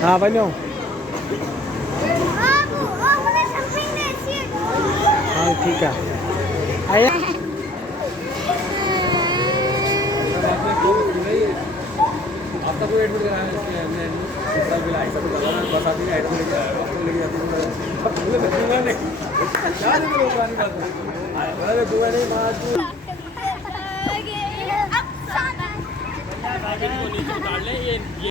हाँ बनो। हाँ ठीक है आया आपका कोई एडमिट कराया है इसमें हमने कितना बिल ऐसा तो लगा बस आदमी एडमिट लेके जाते हैं बोले बच्चों ने क्या नहीं बोल पानी बात अरे दुआ नहीं मार तू अब साथ नीचे डाल ले ये